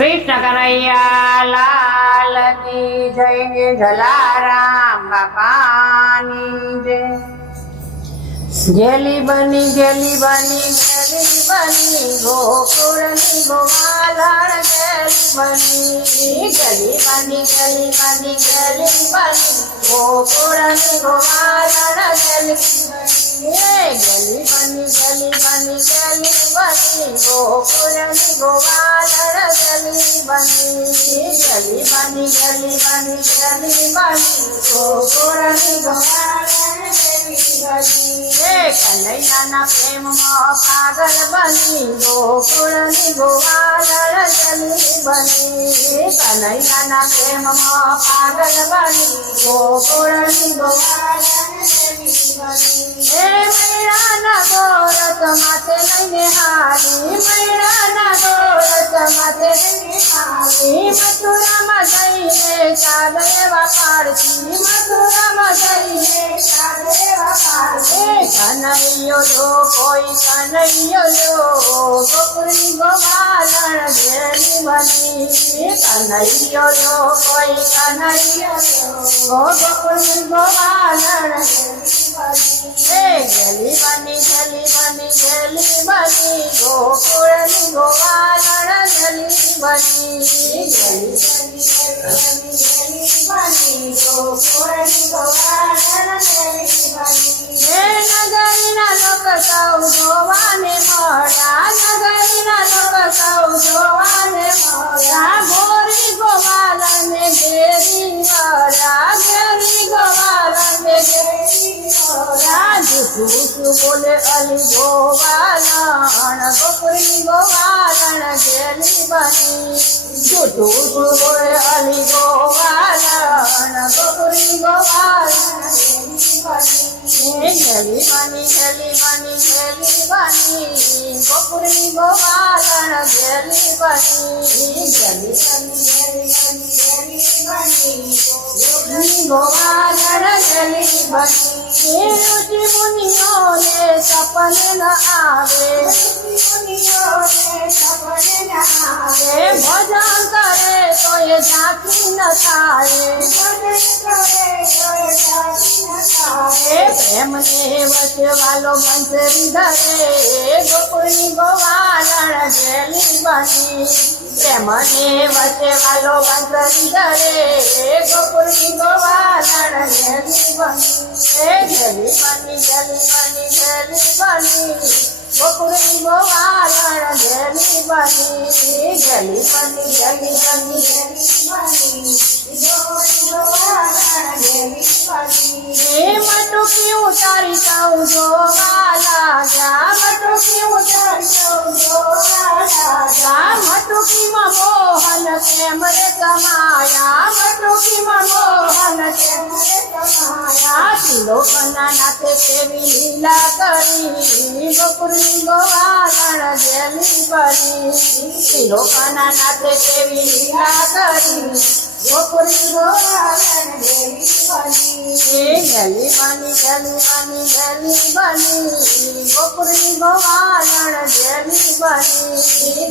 कृष्ण कन्हैया लाल की जय। जलाराम बापानी जय। गेली बनी गेली बनी गेली बनी गोकुळनी गोवालण गेली बनी गेली बनी गेली बनी गेली बनी गोकुळनी गोवालण गेली बनी गेली बनी गेली बनी गेली बनी गोकुळनी गोवालण गेली बनी गेली बनी गेली बनी गेली बनी गोकुळनी गोवालण गेली बनी कन्हैयाना प्रेम पागल बनी गोकुळनी गोवालण गेली बनी कन्हैयाना प्रेम पागल बनी गोकुळनी गोवालण गेली बनी मैराना गोरस माथे लઈને હારી मैराना गोरस माथे લઈને હારી મથુરામાં જઈને કાગળેવા પાડતી મથુરામાં જઈને કાગળેવા પાડતી કનૈયો જો કોઈ કનૈયો જો ગોકુળની ગોવાલણ ઘેરી બની કનૈયો જો કોઈ કનૈયો જો ગોકુળની ગોવાલણ ઘેરી બની ગેલી બની ગેલી બની ગોકુળની ગોવાલણ ગેલી બની ગેલી બની ગેલી બની ગોકુળની ગોવાલણ ગેલી બની નગરીના લોક સૌ જોવાને મળ્યા નગરીના લોક સૌ જોવાને મળ્યા ગોરી ગોવાલને ઘેરી વળ્યા ઘેરી ગોવાલને ઘેરી વળ્યા જૂઠું બોલે અલી ગોવાલણ ગોકુળની ગોવાલણ ઘેરી બની જૂઠું બોલે અલી ગોવાલણ ગોકુળની ગોવાલણ ઘેરી બની ગેલી બની ગેલી બની ગેલી બની ગોકુળની ગોવાલણ ગેલી બની ગેલી બની ગેલી બની ગેલી બની ગોકુળની ગોવાલણ ગેલી બની ઋષિ મુનિઓને સપને ન આવે મુનિઓને સપને ન આવે ભજન કરે તો એ ઝાંખી ન થાય ભજન કરે તો એ ઝાંખી ન થાય પ્રેમને વસવાલો બંસરી ધરે ગોકુળની ગોવાલણ ગેલી બની પ્રેમને વસવાલો બંસરી ધરે ગોકુળની ગોવાલણ ગેલી બની ગેલી બની ગેલી બની ગેલી બની ગોકુળની ગોવાલણ ગેલી બની ગેલી બની ગેલી બની ગેલી બની મટુકી ઉતારી સૌ જોવા લાગ્યા મટુકી ઉતારી સૌ જોવા લાગ્યા મટુકીમાં મોહન કેમ રે કમાયા મટુકીમાં મોહન કેમ રે કમાયા તિલોકના નાથે કેવી લીલા કરી ગોકુળની ગોવાલણ ગેલી બની તિલોકના નાથે કેવી લીલા કરી ગોકુળની ગોવાલણ ગેલી બની ગેલી બની ગેલી બની ગેલી બની ગોકુળની ગોવાલણ ગેલી બની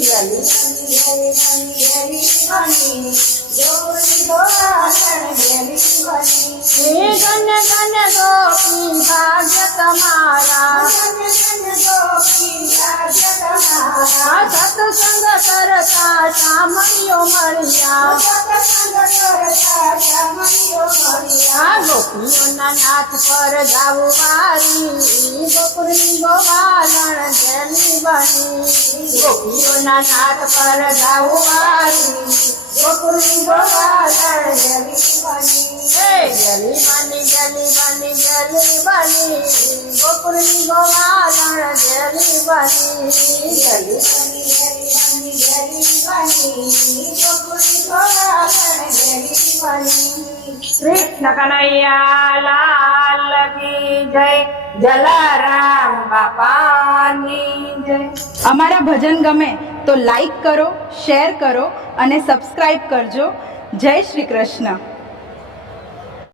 ગેલી બની ગેલી બની ગેલી બની ગોકુળની ગોવાલણ ગેલી બની ગન ગન ગોપી ભાગ્ય તમારા ગન ગન ગોપી ભાગ્ય તમારા સત્સંગ કરતા સામણીઓ મળ્યા સત્સંગ કરતા સામણીઓ મળ્યા ગોપીઓના નાથ પર ગાવું વારી ગોકુળની ગોવાલણ ગેલી બની ગોપીઓના નાથ પર ગાવું વારી ગોકુળની ગોવાલણ ગેલી બની ગેલી બની ગેલી બની ગેલી બની ગોકુળની ગોવાલણ ગેલી બની ગેલી બની ગેલી બની ગેલી બની ગોકુળની ગોવાલણ ગેલી બની કૃષ્ણ કનૈયા લાલ કી જય। જલારામ બાપાની જય। અમારા ભજન ગમે તો લાઈક કરો, શેર કરો અને સબસ્ક્રાઇબ કરજો। જય શ્રી કૃષ્ણ।